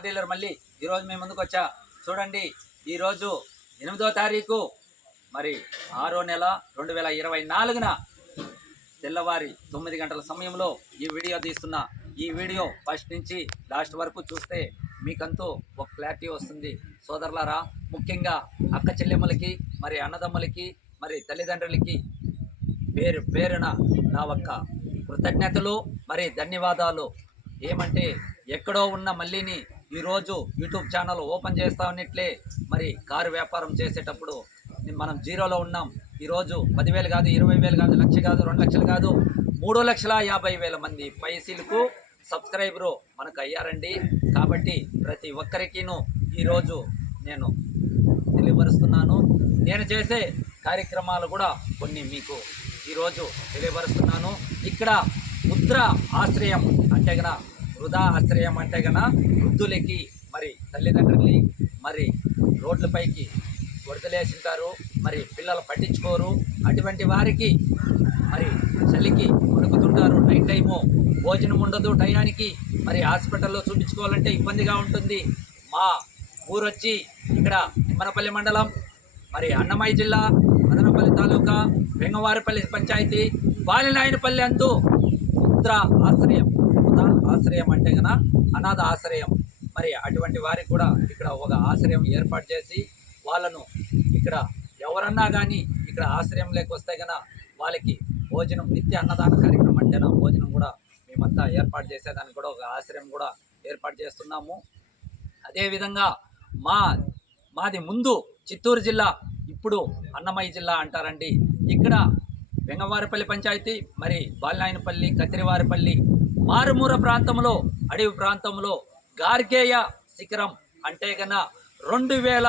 Car dealer మళ్ళీ ఈరోజు మేము ముందుకు వచ్చా? చూడండి ఈరోజు ఎనిమిదో తారీఖు మరి ఆరో నెల రెండు వేల ఇరవై నాలుగున తెల్లవారి తొమ్మిది గంటల సమయంలో ఈ వీడియో తీస్తున్న ఈ వీడియో ఫస్ట్ నుంచి లాస్ట్ వరకు చూస్తే మీకంతూ ఒక క్లారిటీ వస్తుంది. సోదరులారా ముఖ్యంగా అక్క చెల్లెమ్మలకి మరి అన్నదమ్ములకి మరి తల్లిదండ్రులకి పేరు పేరున నా ఒక్క కృతజ్ఞతలు మరి ధన్యవాదాలు. ఏమంటే ఎక్కడో ఉన్న మళ్ళీని ఈరోజు యూట్యూబ్ ఛానల్ ఓపెన్ చేస్తా ఉన్నట్లే మరి కారు వ్యాపారం చేసేటప్పుడు మనం జీరోలో ఉన్నాం. ఈరోజు పదివేలు కాదు ఇరవై వేలు కాదు లక్ష కాదు రెండు లక్షలు కాదు మూడు లక్షల యాభై వేల మంది పైసీలకు సబ్స్క్రైబరు మనకు అయ్యారండి. కాబట్టి ప్రతి ఒక్కరికిను ఈరోజు నేను తెలియపరుస్తున్నాను. నేను చేసే కార్యక్రమాలు కూడా కొన్ని మీకు ఈరోజు తెలియపరుస్తున్నాను. ఇక్కడ ముద్ర ఆశ్రయం అంటే గన వృధా ఆశ్రయం అంటే గన వృద్ధులకి మరి తల్లిదండ్రులకి మరి రోడ్లపైకి వడతలేసింటారు మరి పిల్లలు పట్టించుకోరు. అటువంటి వారికి మరి చలికి వణుకుతుంటారు. నైట్ టైము భోజనం ఉండదు. టయానికి మరి హాస్పిటల్లో చూపించుకోవాలంటే ఇబ్బందిగా ఉంటుంది. మా ఊరొచ్చి ఇక్కడ నిమ్మనపల్లి మండలం మరి అన్నమయ్య జిల్లా మదనపల్లి తాలూకా వెంగవారిపల్లి పంచాయతీ బాలినాయనపల్లి అంటూ ముద్ర ఆశ్రయం ఆశ్రయం అంటే గన అనాథ ఆశ్రయం. మరి అటువంటి వారికి కూడా ఇక్కడ ఒక ఆశ్రయం ఏర్పాటు చేసి వాళ్ళను ఇక్కడ ఎవరన్నా కానీ ఇక్కడ ఆశ్రయం వస్తే గన వాళ్ళకి భోజనం నిత్య అన్నదాన కార్యక్రమం అంటేనా భోజనం కూడా మేమంతా ఏర్పాటు చేసేదానికి కూడా ఒక ఆశ్రయం కూడా ఏర్పాటు చేస్తున్నాము. అదేవిధంగా మా మాది ముందు చిత్తూరు జిల్లా ఇప్పుడు అన్నమయ్య జిల్లా అంటారండి. ఇక్కడ వెంగవారిపల్లి పంచాయతీ మరి బాలినాయనపల్లి కత్తిరివారిపల్లి మారుమూర ప్రాంతంలో అడవి ప్రాంతంలో గార్గేయ శిఖరం అంటే గన రెండు వేల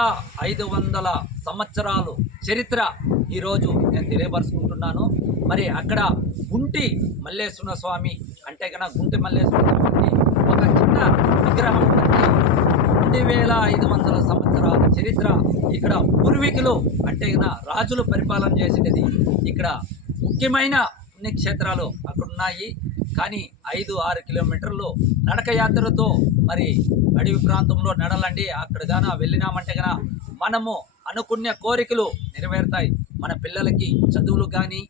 ఐదు వందల సంవత్సరాలు చరిత్ర ఈరోజు నేను తెలియపరుచుకుంటున్నాను. మరి అక్కడ గుంటి మల్లేశ్వర స్వామి అంటే గన గుంటి మల్లేశ్వర స్వామి ఒక చిన్న విగ్రహం కట్టి రెండు వేల ఐదు వందల సంవత్సరాల చరిత్ర ఇక్కడ పూర్వీకులు అంటే గన రాజులు పరిపాలన చేసినది. ఇక్కడ ముఖ్యమైన పుణ్యక్షేత్రాలు అక్కడ ఉన్నాయి కానీ ఐదు ఆరు కిలోమీటర్లు నడక యాత్రతో మరి అడవి ప్రాంతంలో నడలండి. అక్కడ గాన వెళ్ళినామంటే గన మనము అనుకున్న కోరికలు నెరవేరుతాయి. మన పిల్లలకి చదువులు కానీ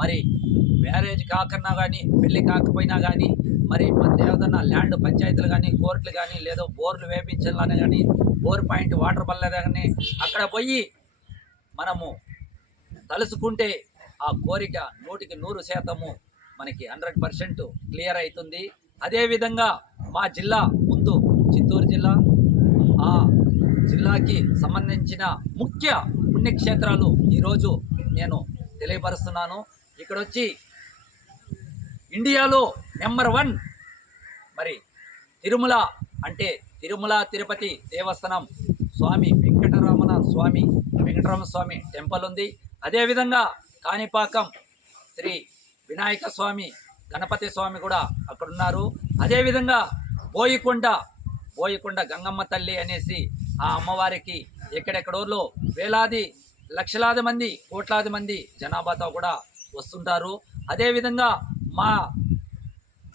మరి మ్యారేజ్ కాకన్నా కానీ పెళ్ళి కాకపోయినా కానీ మరి మన ఏదన్నా ల్యాండ్ పంచాయతీలు కానీ కోర్టులు కానీ లేదో బోర్లు వేపించాలని కానీ బోర్ పాయింట్ వాటర్ పల్లెదా కానీ అక్కడ పోయి మనము తలుసుకుంటే ఆ కోరిక నూటికి నూరు శాతము మనకి హండ్రెడ్ పర్సెంట్ క్లియర్ అవుతుంది. అదేవిధంగా మా జిల్లా ముందు చిత్తూరు జిల్లా ఆ జిల్లాకి సంబంధించిన ముఖ్య పుణ్యక్షేత్రాలు ఈరోజు నేను తెలియపరుస్తున్నాను. ఇక్కడ వచ్చి ఇండియాలో నెంబర్ వన్ మరి తిరుమల అంటే తిరుమల తిరుపతి దేవస్థానం స్వామి వెంకటరమణ స్వామి వెంకటరమణ స్వామి టెంపుల్ ఉంది. అదేవిధంగా కాణిపాకం శ్రీ వినాయక స్వామి గణపతి స్వామి కూడా అక్కడ ఉన్నారు అదేవిధంగా బోయికొండ బోయికొండ గంగమ్మ తల్లి అనేసి ఆ అమ్మవారికి ఎక్కడెక్కడోర్లో వేలాది లక్షలాది మంది కోట్లాది మంది జనాభాతో కూడా వస్తుంటారు. అదేవిధంగా మా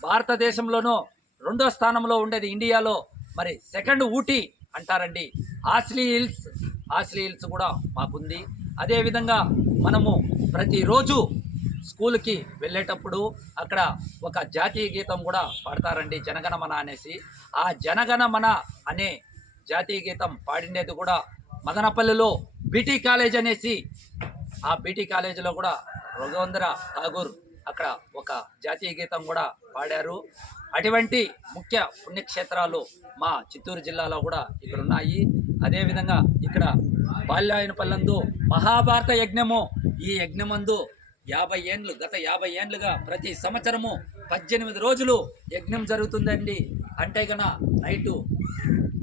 భారతదేశంలోనూ రెండో స్థానంలో ఉండేది ఇండియాలో మరి సెకండ్ ఊటీ అంటారండి. ఆస్లీ హిల్స్ ఆస్లీ హిల్స్ కూడా మాకుంది. అదేవిధంగా మనము ప్రతిరోజు స్కూల్కి వెళ్ళేటప్పుడు అక్కడ ఒక జాతీయ గీతం కూడా పాడతారండి జనగణమన అనేసి. ఆ జనగణమన అనే జాతీయ గీతం పాడిండేది కూడా మదనపల్లిలో బీటీ కాలేజ్ అనేసి. ఆ బీటీ కాలేజీలో కూడా రఘువందర ఠాగూర్ అక్కడ ఒక జాతీయ గీతం కూడా పాడారు. అటువంటి ముఖ్య పుణ్యక్షేత్రాలు మా చిత్తూరు జిల్లాలో కూడా ఇక్కడ ఉన్నాయి అదేవిధంగా ఇక్కడ బాల్యాయనపల్లందు మహాభారత యజ్ఞము ఈ యజ్ఞమందు యాభై ఏండ్లు గత యాభై ఏండ్లుగా ప్రతి సంవత్సరము పద్దెనిమిది రోజులు యజ్ఞం జరుగుతుందండి. అంటే కన నైటు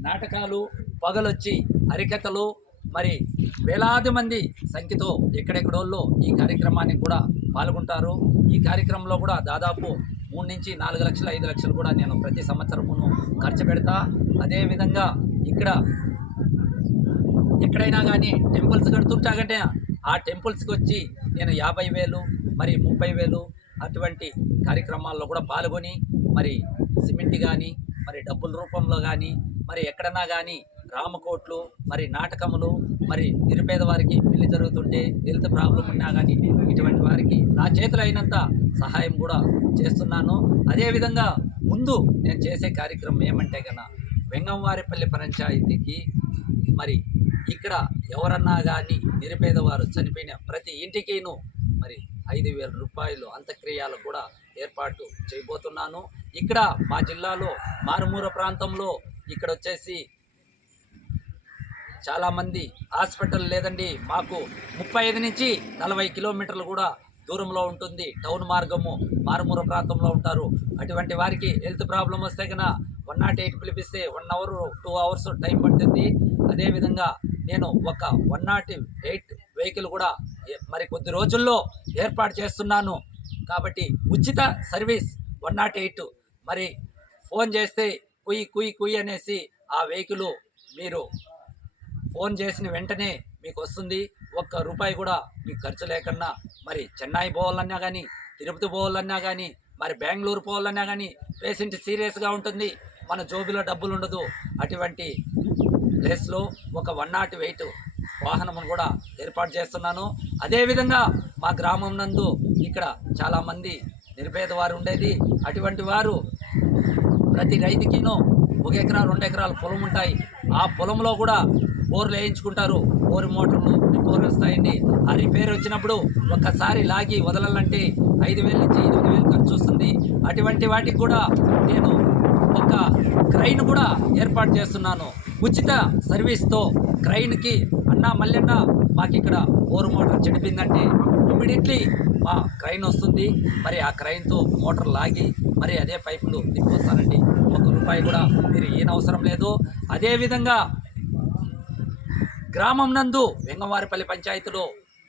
నాటకాలు పగలొచ్చి హరికథలు మరి వేలాది మంది సంఖ్యతో ఎక్కడెక్కడోళ్ళు ఈ కార్యక్రమానికి కూడా పాల్గొంటారు. ఈ కార్యక్రమంలో కూడా దాదాపు మూడు నుంచి నాలుగు లక్షలు ఐదు లక్షలు కూడా నేను ప్రతి సంవత్సరమును ఖర్చు పెడతా. అదేవిధంగా ఇక్కడ ఎక్కడైనా కానీ టెంపుల్స్ కడుతుంటాకంటే ఆ టెంపుల్స్కి వచ్చి నేను యాభై వేలు మరి ముప్పై వేలు అటువంటి కార్యక్రమాల్లో కూడా పాల్గొని మరి సిమెంట్ కానీ మరి డబ్బుల రూపంలో కానీ మరి ఎక్కడన్నా కానీ రామకోట్లు మరి నాటకములు మరి నిరుపేద వారికి పెళ్ళి జరుగుతుంటే హెల్త్ ప్రాబ్లం ఉన్నా కానీ ఇటువంటి వారికి నా చేతులు అయినంత సహాయం కూడా చేస్తున్నాను. అదేవిధంగా ముందు నేను చేసే కార్యక్రమం ఏమంటే కన్నా వెంగంవారిపల్లి పంచాయతీకి మరి ఇక్కడ ఎవరన్నా కానీ నిరుపేదవారు చనిపోయిన ప్రతి ఇంటికిను మరి ఐదు వేల రూపాయలు అంత్యక్రియాలు కూడా ఏర్పాటు చేయబోతున్నాను. ఇక్కడ మా జిల్లాలో మారుమూర ప్రాంతంలో ఇక్కడ వచ్చేసి చాలామంది హాస్పిటల్ లేదండి. మాకు ముప్పై ఐదు నుంచి నలభై కిలోమీటర్లు కూడా దూరంలో ఉంటుంది. టౌన్ మార్గము మారుమూర ప్రాంతంలో ఉంటారు. అటువంటి వారికి హెల్త్ ప్రాబ్లం వస్తే కన్నా వన్ నాట్ ఎయిట్ పిలిపిస్తే one hour two hours time పడుతుంది. అదేవిధంగా నేను ఒక వన్ నాట్ ఎయిట్ వెహికల్ కూడా మరి కొద్ది రోజుల్లో ఏర్పాటు చేస్తున్నాను. కాబట్టి ఉచిత సర్వీస్ వన్ నాట్ ఎయిట్. మరి ఫోన్ చేస్తే కుయ్ కుయ్ కుయ్ అనేసి ఆ వెహికల్ మీరు ఫోన్ చేసిన వెంటనే మీకు వస్తుంది. ఒక్క రూపాయి కూడా మీకు ఖర్చు లేకుండా మరి చెన్నై పోవాలన్నా కానీ తిరుపతి పోవాలన్నా కానీ మరి బెంగళూరు పోవాలన్నా కానీ పేషెంట్ సీరియస్గా ఉంటుంది. మన జోబిలో డబ్బులు ఉండదు. అటువంటి ప్లేస్లో ఒక వన్ నాట్ వెయిట్ వాహనమును కూడా ఏర్పాటు చేస్తున్నాను. అదేవిధంగా మా గ్రామం నందు ఇక్కడ చాలామంది నిర్భేద వారు ఉండేది. అటువంటి వారు ప్రతి రైతుకినో ఒక ఎకరా రెండు ఎకరాల పొలం ఉంటాయి. ఆ పొలంలో కూడా బోర్లు వేయించుకుంటారు. బోరు మోటార్లు రిపేర్ వస్తాయండి ఆ రిపేర్ వచ్చినప్పుడు ఒక్కసారి లాగి వదలాలంటే ఐదు వేల నుంచి ఎనిమిది వేలు ఖర్చు వస్తుంది. అటువంటి వాటికి కూడా నేను ఒక క్రైన్ కూడా ఏర్పాటు చేస్తున్నాను. ఉచిత సర్వీస్తో క్రైన్కి అన్న మల్లెన్న మాకు ఇక్కడ బోరు మోటార్ చెడిపిందంటే ఇమీడియట్లీ మా క్రైన్ వస్తుంది. మరి ఆ క్రైన్తో మోటార్ లాగి మరి అదే పైపులు తిప్పిస్తానండి. ఒక రూపాయి కూడా మీరు ఈయనవసరం లేదు. అదేవిధంగా గ్రామం నందు వెంగవారిపల్లి పంచాయతీలో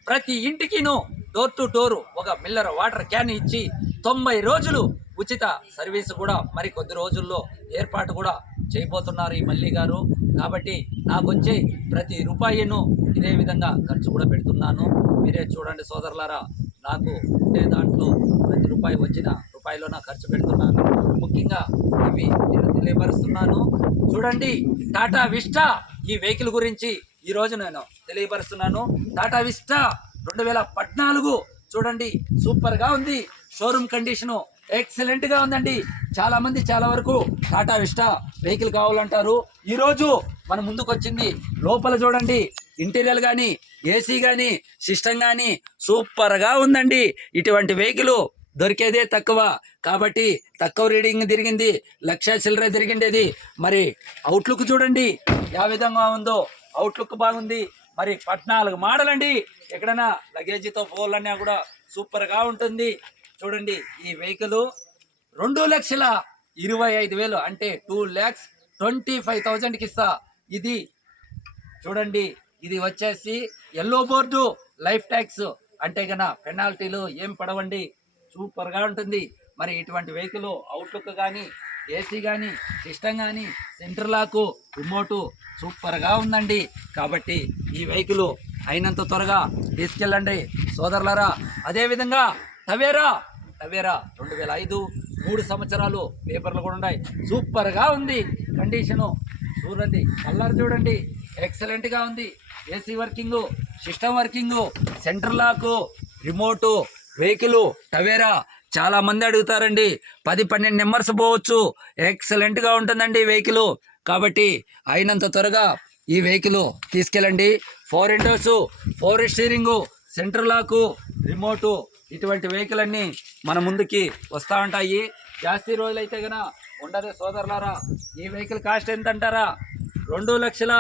ప్రతి ఇంటికిను డోర్ టు డోరు ఒక మిల్లర్ వాటర్ క్యాన్ ఇచ్చి తొంభై రోజులు ఉచిత సర్వీస్ కూడా మరి కొద్ది రోజుల్లో ఏర్పాటు కూడా చేయబోతున్నారు ఈ మల్లి గారు. కాబట్టి నాకు వచ్చే ప్రతి రూపాయిను ఇదే విధంగా ఖర్చు కూడా పెడుతున్నాను. మీరే చూడండి సోదరులారా నాకు ఉండే దాంట్లో ప్రతి రూపాయి వచ్చిన రూపాయిలో నా ఖర్చు పెడుతున్నాను. ముఖ్యంగా ఇవి నేను తెలియపరుస్తున్నాను. చూడండి టాటా విస్టా ఈ వెహికల్ గురించి ఈ రోజు నేను తెలియపరుస్తున్నాను. టాటా విస్టా రెండు వేల పద్నాలుగు చూడండి సూపర్గా ఉంది. షోరూమ్ కండిషను ఎక్సలెంట్గా ఉందండి. చాలా మంది చాలా వరకు టాటా విస్టా వెహికల్ కావాలంటారు. ఈరోజు మన ముందుకు వచ్చింది లోపల చూడండి. ఇంటీరియర్ కానీ ఏసీ కానీ సిస్టమ్ కానీ సూపర్గా ఉందండి. ఇటువంటి వెహికల్ దొరికేదే తక్కువ. కాబట్టి తక్కువ రీడింగ్ తిరిగింది. లక్ష చిల్లర తిరిగిండేది. మరి అవుట్లుక్ చూడండి. ఏ విధంగా ఉందో అవుట్లుక్ బాగుంది. మరి పద్నాలుగు మోడల్ అండి ఎక్కడైనా లగేజీతో పోవాలన్నా కూడా సూపర్గా ఉంటుంది. చూడండి ఈ వెహికల్ రెండు లక్షల ఇరవై ఐదు వేలు అంటే టూ ల్యాక్స్ ట్వంటీ ఫైవ్ థౌజండ్కి ఇస్తా. ఇది చూడండి ఇది వచ్చేసి ఎల్లో బోర్డు లైఫ్ ట్యాక్స్. అంటే గన పెనాల్టీలు ఏం పడవండి సూపర్గా ఉంటుంది. మరి ఇటువంటి వెహికల్ అవుట్లుక్ కానీ ఏసీ కానీ సిస్టమ్ కానీ సెంటర్ లాకు రిమోటు సూపర్గా ఉందండి. కాబట్టి ఈ వెహికల్ అయినంత త్వరగా తీసుకెళ్ళండి. సోదరులరా అదేవిధంగా టవేరా టవేరా రెండు వేల ఐదు మూడు సంవత్సరాలు పేపర్లు కూడా ఉన్నాయి. సూపర్గా ఉంది కండిషను. చూడండి కలర్ చూడండి. ఎక్సలెంట్గా ఉంది. AC working system working centre lock remote vehicle Tavera చాలా మంది అడుగుతారండి. పది పన్నెండు నెంబర్స్ పోవచ్చు. ఎక్సలెంట్గా ఉంటుందండి వెహికల్. కాబట్టి అయినంత త్వరగా ఈ వెహికల్ తీసుకెళ్ళండి. Four windows four steering centre lock remote ఇటువంటి వెహికల్ అన్నీ మన ముందుకి వస్తూ ఉంటాయి. జాస్తి రోజులైతే గన ఉండదు సోదరులారా ఈ వెహికల్ కాస్ట్ ఎంత అంటారా రెండు లక్షల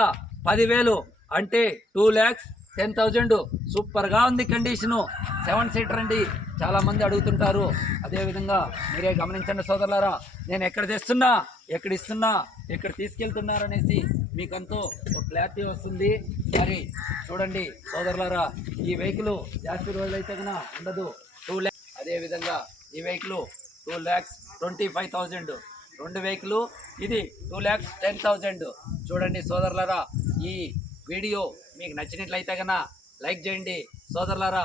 పదివేలు అంటే టూ ల్యాక్స్ టెన్ థౌజండ్. సూపర్గా ఉంది కండిషను. సెవెన్ సీటర్ అండి చాలామంది అడుగుతుంటారు. అదేవిధంగా మీరే గమనించండి సోదరులారా నేను ఎక్కడ తెస్తున్నా ఎక్కడ ఇస్తున్నా ఎక్కడ తీసుకెళ్తున్నారనేసి మీకంతో ఒక క్లారిటీ వస్తుంది. మరి చూడండి సోదరులారా ఈ వెహికల్ జాస్తి రోజులైతే కన్నా ఉండదు. టూ ల్యాక్స్ అదేవిధంగా ఈ vehicle two lakhs twenty five thousand రెండు వెహికల్ ఇది టూ ల్యాక్స్ టెన్ థౌజండ్ చూడండి సోదరులారా ఈ వీడియో మీకు నచ్చినట్లయితే కన్నా లైక్ చేయండి. సోదరులారా